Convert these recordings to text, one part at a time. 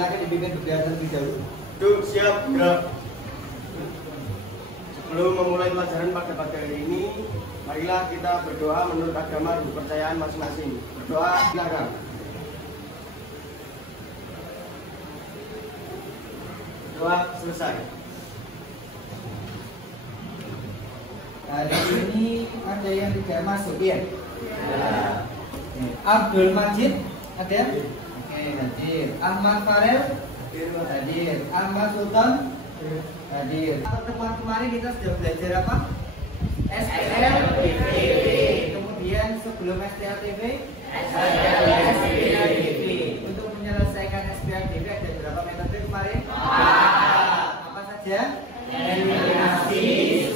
silakan dipimpin bergerak terlebih dahulu. Siap, gerak. Sebelum memulai pelajaran pada pagi hari ini, marilah kita berdoa menurut agama dan kepercayaan masing-masing. Berdoa, silakan. Doa selesai. Hari ini ada yang tidak masuk ya? Ya. Abdul Majid ada? Oke, hadir. Ahmad Farel hadir. Ahmad Sultan hadir. Pertemuan kemarin kita sudah belajar apa? SPLTV. Kemudian sebelum SPLTV SPLTV. Untuk menyelesaikan SPLTV ada berapa metode kemarin? Apa saja? Eliminasi,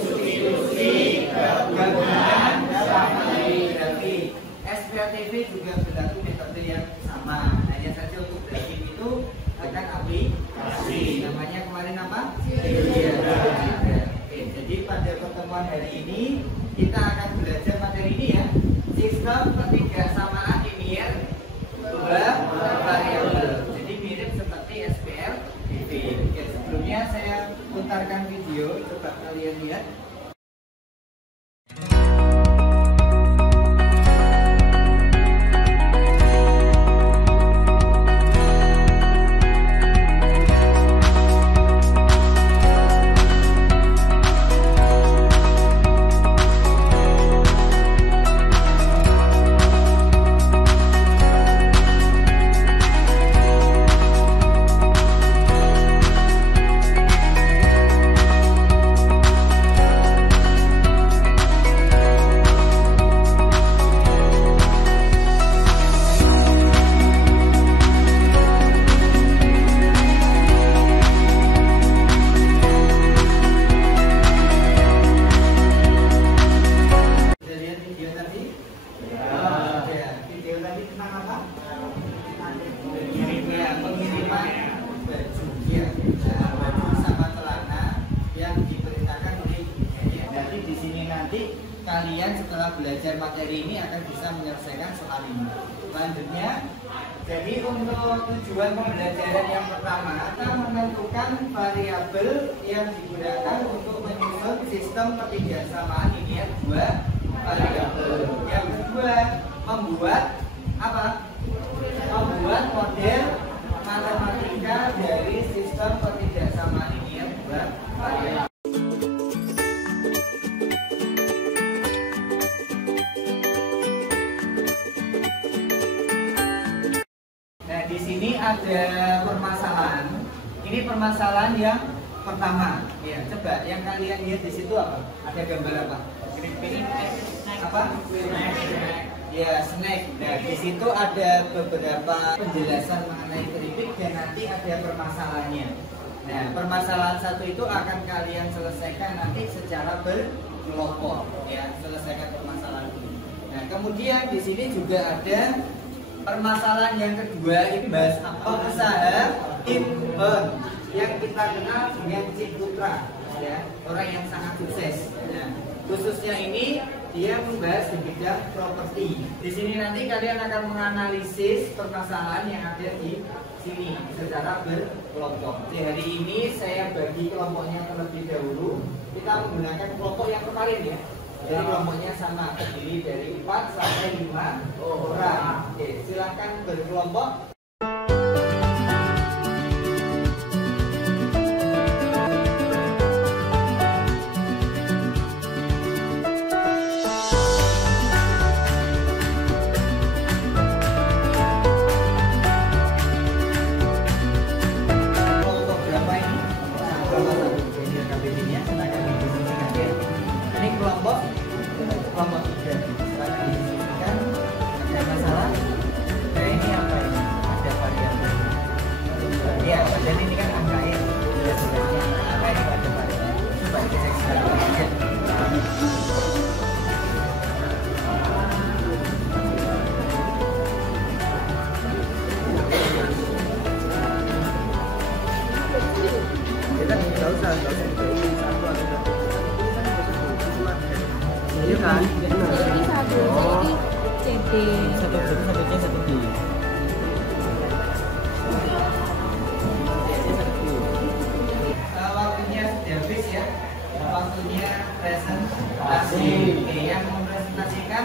substitusi, gabungan, sama grafik. SPLTV juga berlaku metode yang sama. Hanya saja untuk grafik itu akan aplikasi. Namanya kemarin apa? Oke, jadi pada pertemuan hari ini kita akan belajar materi ini ya. Sistem ketidaksamaan linear dua variabel. Jadi mirip seperti SPLTV. Oke, sebelumnya saya putarkan video, coba kalian lihat. Kalian setelah belajar materi ini akan bisa menyelesaikan soal ini. Selanjutnya, jadi untuk tujuan pembelajaran yang pertama kita menentukan variabel yang digunakan untuk menyusun sistem ketidaksamaan linear dua variabel. Yang kedua, membuat apa? Membuat model matematika dari sistem ketidaksamaan linear dua variabel. Di sini ada permasalahan. Ini permasalahan yang pertama. Ya, coba yang kalian lihat di situ apa? Ada gambar apa? Ini apa? Ya, snack. Nah, di situ ada beberapa penjelasan mengenai keripik dan nanti ada permasalahannya. Nah, permasalahan satu itu akan kalian selesaikan nanti secara berkelompok. Ya, selesaikan permasalahan itu. Nah, kemudian di sini juga ada permasalahan yang kedua, ini bahas pengusaha in-house yang kita kenal dengan Ciputra, ya, orang yang sangat sukses. Nah, khususnya ini dia membahas di bidang properti. Di sini nanti kalian akan menganalisis permasalahan yang ada di sini secara berkelompok. Di hari ini saya bagi kelompoknya terlebih dahulu. Kita menggunakan kelompok yang kemarin ya. Jadi kelompoknya sama, terdiri dari 4 sampai 5 orang. Oke, silakan berkelompok. Kelompok berapa ini? Kelompok ini KBB-nya, silakan didiskusikan ya. Ini kelompok 3. Silakan didiskusikan. Ada masalah? Nah, ini apa ini? Ada variabel. Ya, dan ini kan angka ya. Sebenarnya angka ini ada variabel. Coba kita cek. Kita nggak usah ini satu atau dua. Iya kan? Jadi satu, jadi CD. Satu C, satu D. presentasi. Oke, yang mempresentasikan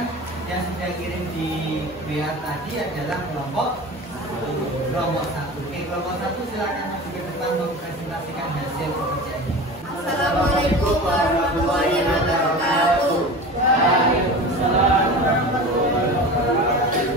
yang sudah kirim di WA tadi adalah kelompok 1. Oke, kelompok 1 silakan maju ke depan mempresentasikan hasil pekerjaannya. Assalamualaikum warahmatullahi wabarakatuh. Waalaikumsalam warahmatullahi wabarakatuh.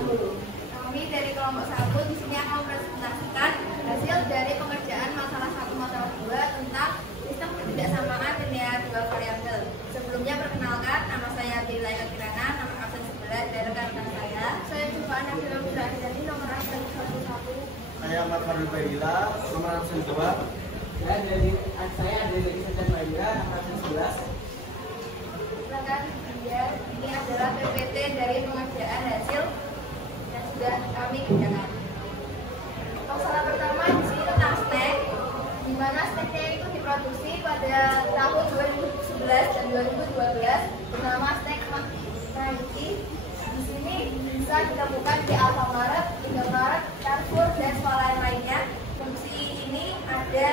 Kami dari kelompok 1 di sini akan mempresentasikan hasil dari pengerjaan masalah 1 masalah 2 tentang sistem ketidaksamaan linear 2 variabel. Sebelumnya perkenalkan, nama saya Dilaila Kirana, nomor absen 11 dari rekan saya. Saya juga anak film dari nomor absen 11. Saya Ahmad Farul Baila, nomor absen 2. Dan dari saya ada Sedan Mahendra, nomor absen 11. Silakan ini adalah PPT dari pengerjaan hasil yang sudah kami kerjakan. Masalah pertama di sini tentang snack, di mana snacknya itu diproduksi pada tahun 2011 dan 2012 bernama snack Nike. Di sini bisa ditemukan di Alfamaret, Indomaret, Carrefour, dan swalayan lainnya. Fungsi ini ada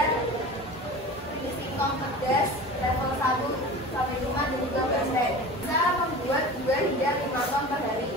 di singkong pedas level 1 sampai 5 dan juga basreng. Bisa membuat 2 hingga 5 ton per hari.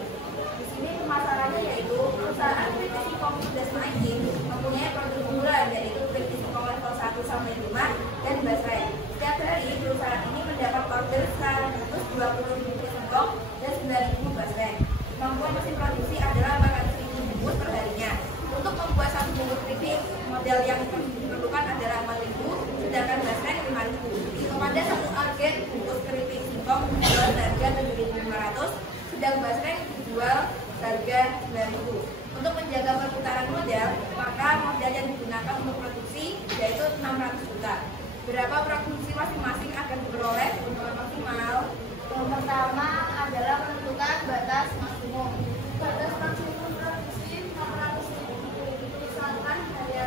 Di sini pemasarannya yaitu perusahaan keripik singkong pedas Nike mempunyai produk unggulan yaitu keripik singkong level 1 sampai 5 dan basreng. Setiap hari perusahaan ini mendapat order 120.000 singkong dan 9.000 basreng. Kemampuan mesin produksi adalah 400.000 bungkus per harinya. Untuk membuat satu bungkus keripik, modal yang diperlukan adalah 4.000, sedangkan basreng 5.000. Kepada satu agen bungkus keripik singkong dijual harga 7.500, sedang basreng dijual harga 9.000. Untuk menjaga perputaran modal, maka modal yang digunakan untuk produksi yaitu 600 juta. Berapa produksi masing-masing akan diperoleh untuk maksimal? Yang pertama adalah menentukan batas maksimum. Batas maksimum produksi 600.000. Misalkan hanya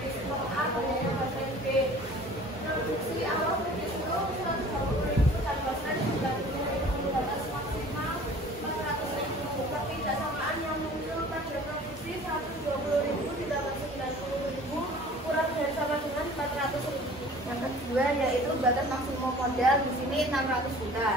singkong A, hanya basreng B. Produksi awal itu 120.000 dan basreng 9.000. Batas maksimal 400.000. Ketidaksamaan yang muncul pada produksi 120.000 didapat 90.000 kurang dari sama dengan 400.000. Yang kedua yaitu batas maksimum modal, di sini 600 juta.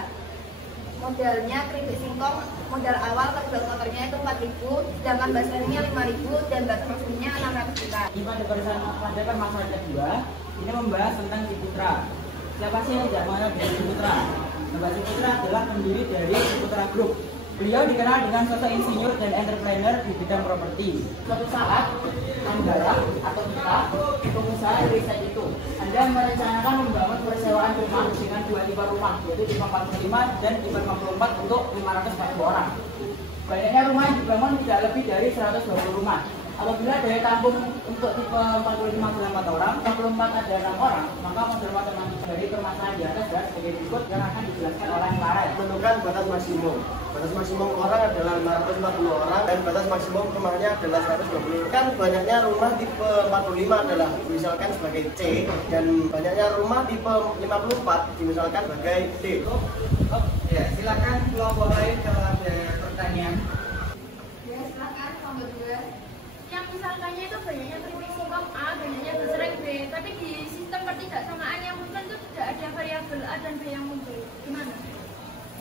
Modalnya keripik singkong, modal awal kalkulatornya itu 4.000, sedangkan basrengnya 5.000 dan batas maksimumnya 600 juta. Pada permasalahan kedua, ini membahas tentang Ciputra. Siapa sih yang tidak mengenal dengan Ciputra? Mbak Ciputra adalah pendiri dari Ciputra Group. Beliau dikenal dengan sosok insinyur dan entrepreneur di bidang properti. Suatu saat, Anda atau kita, pengusaha riset itu, Anda merencanakan membangun persewaan rumah dengan 2 tipe rumah, yaitu tipe 45 dan tipe 54 untuk 540 orang. Banyaknya rumah yang dibangun tidak lebih dari 120 rumah. Apabila daya tampung untuk tipe 45 adalah 4 orang, 44 ada 6 orang, maka model matematik dari permasalahan di atas adalah sebagai berikut yang akan dijelaskan oleh Farel. Menentukan batas maksimum. Batas maksimum orang adalah 540 orang dan batas maksimum rumahnya adalah 120. Kan banyaknya rumah tipe 45 adalah misalkan sebagai C dan banyaknya rumah tipe 54 dimisalkan sebagai D. Ya, silakan kelompok lain kalau ada pertanyaan. Ya, silakan kelompok 2. Yang misalkannya itu banyaknya keripik singkong A, banyaknya basreng B, tapi di sistem ketidaksamaan yang muncul itu tidak ada variabel A dan B yang muncul. Gimana?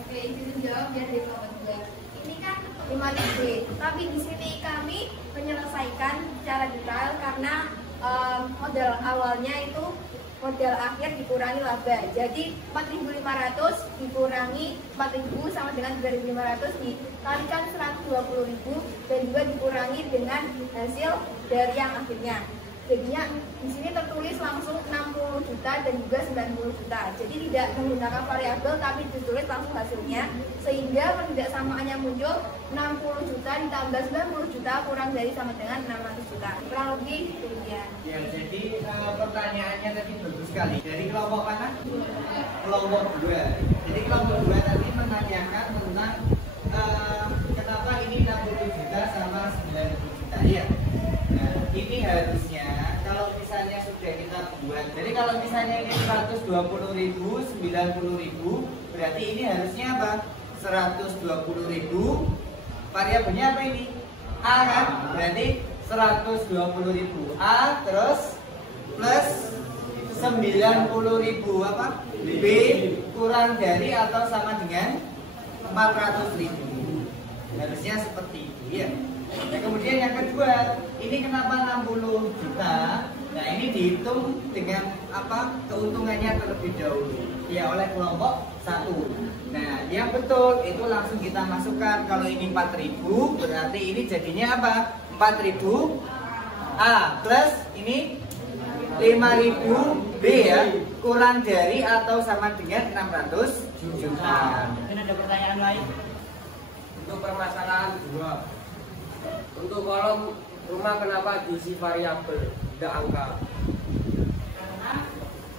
Oke, izin jawab biar dari kelompok 2. Ini kan 5D, tapi di sini kami menyelesaikan secara detail karena modal awalnya itu modal akhir dikurangi laba. Jadi 4.500 dikurangi 4.000 sama dengan 3.500 dikalikan 120.000 dan juga dikurangi dengan hasil dari yang akhirnya. Jadinya di sini tertulis langsung 60 juta dan juga 90 juta. Jadi tidak menggunakan variabel tapi ditulis langsung hasilnya sehingga ketidaksamaannya muncul 60 juta ditambah 90 juta kurang dari sama dengan 600 juta. Kurang lebih demikian. Ya, jadi pertanyaannya tadi bagus sekali. Dari kelompok mana? Kelompok 2. Jadi kelompok 2 tadi menanyakan tentang kenapa ini 60 juta sama 90 juta. Iya. Nah, ini harusnya kalau misalnya sudah kita buat, jadi kalau misalnya ini 120.000, 90.000, berarti ini harusnya apa? 120.000. Variabelnya apa ini? A kan? Berarti 120.000 A terus plus 1 90.000 apa? B kurang dari atau sama dengan 400.000. Harusnya seperti itu ya. Nah, kemudian yang kedua, ini kenapa 60 juta? Nah, ini dihitung dengan apa? Keuntungannya terlebih dahulu. Ya, oleh kelompok 1. Nah, yang betul itu langsung kita masukkan. Kalau ini 4.000, berarti ini jadinya apa? 4.000 A plus ini 5.000 B ya, kurang dari atau sama dengan 600 juta. Mungkin ada pertanyaan lain? Untuk permasalahan 2, untuk kolom rumah kenapa diisi variabel, tidak angka? Karena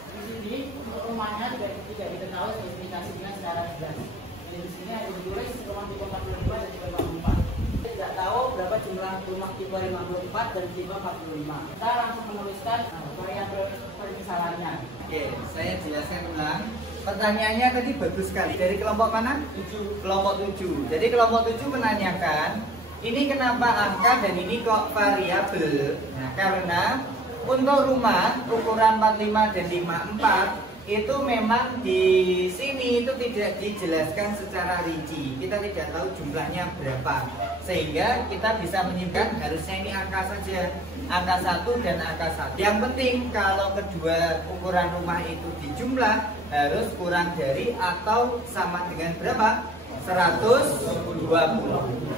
di sini untuk rumahnya tidak diketahui spesifikasinya secara jelas. Jadi di sini ada ditulis rumah tipe 45 dan tipe 54. Kita tidak tahu berapa jumlah rumah tipe 54 dan tipe 45. Kita langsung menuliskan variabel permisalannya. Oke, saya jelaskan ulang. Pertanyaannya tadi bagus sekali. Dari kelompok mana? 7. Kelompok 7. Jadi kelompok 7 menanyakan, ini kenapa angka dan ini kok variabel? Nah, karena untuk rumah ukuran 45 dan 54 itu memang di sini itu tidak dijelaskan secara rinci. Kita tidak tahu jumlahnya berapa. Sehingga kita bisa menyimpulkan harusnya ini angka saja. Angka 1 dan angka 1. Yang penting kalau kedua ukuran rumah itu dijumlah harus kurang dari atau sama dengan berapa? 120.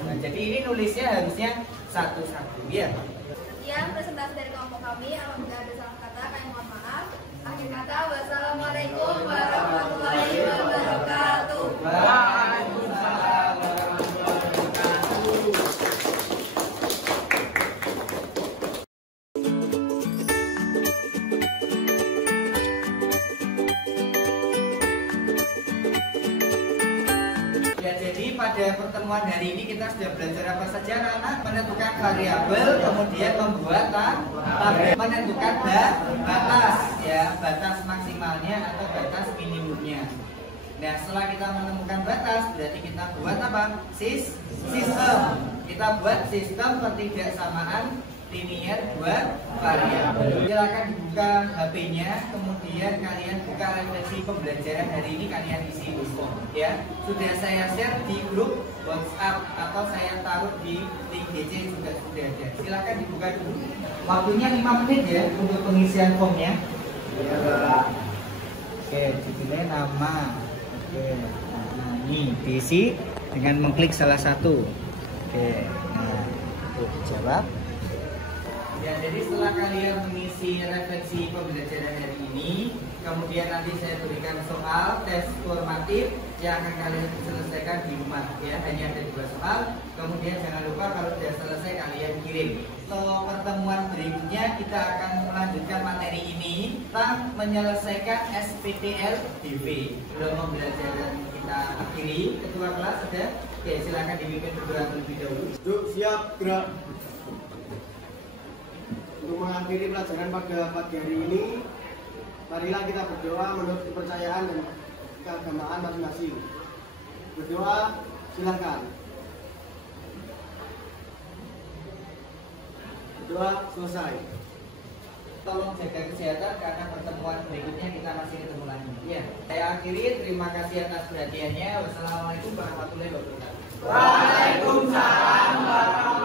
Nah, jadi ini nulisnya harusnya 1-1 ya. Sekian presentasi dari kelompok kami. Apabila ada salah kata, kami mohon maaf. Akhir kata, wassalamualaikum warahmatullahi wabarakatuh. Waalaikumsalam warahmatullahi wabarakatuh. Ya, jadi pada pertemuan hari ini kita sudah belajar apa saja anak-anak? Menentukan variabel, kemudian membuat tabel, menentukan batas ya, batas maksimalnya atau batas minimumnya. Nah, setelah kita menemukan batas, berarti kita buat apa? Sistem. Kita buat sistem ketidaksamaan linier buat variabel. Silakan dibuka HP-nya, kemudian kalian buka refleksi pembelajaran hari ini, kalian isi dulu ya. Sudah saya share di grup WhatsApp atau saya taruh di link DC juga sudah ada. Silakan dibuka dulu. Waktunya 5 menit ya untuk pengisian formnya. Oke, dipilih nama. Oke, nah ini diisi dengan mengklik salah satu. Oke, nah itu dijawab. Ya, jadi setelah kalian mengisi refleksi pembelajaran hari ini, kemudian nanti saya berikan soal tes formatif yang akan kalian selesaikan di rumah ya. Hanya ada 2 soal. Kemudian jangan lupa kalau sudah selesai kalian kirim. Untuk pertemuan berikutnya kita akan melanjutkan materi ini tentang menyelesaikan SPTL DV. Sebelum pembelajaran kita akhiri, ketua kelas sudah. Oke, silakan dipimpin berdoa terlebih dahulu. Yuk, siap, gerak. Untuk mengakhiri pelajaran pada pagi hari ini, marilah kita berdoa menurut kepercayaan dan keagamaan masing-masing. Berdoa, silakan. Berdoa selesai. Tolong jaga kesehatan karena pertemuan berikutnya kita masih ketemu lagi. Ya, saya akhiri. Terima kasih atas perhatiannya. Wassalamualaikum warahmatullahi wabarakatuh. Waalaikumsalam warahmatullahi wabarakatuh.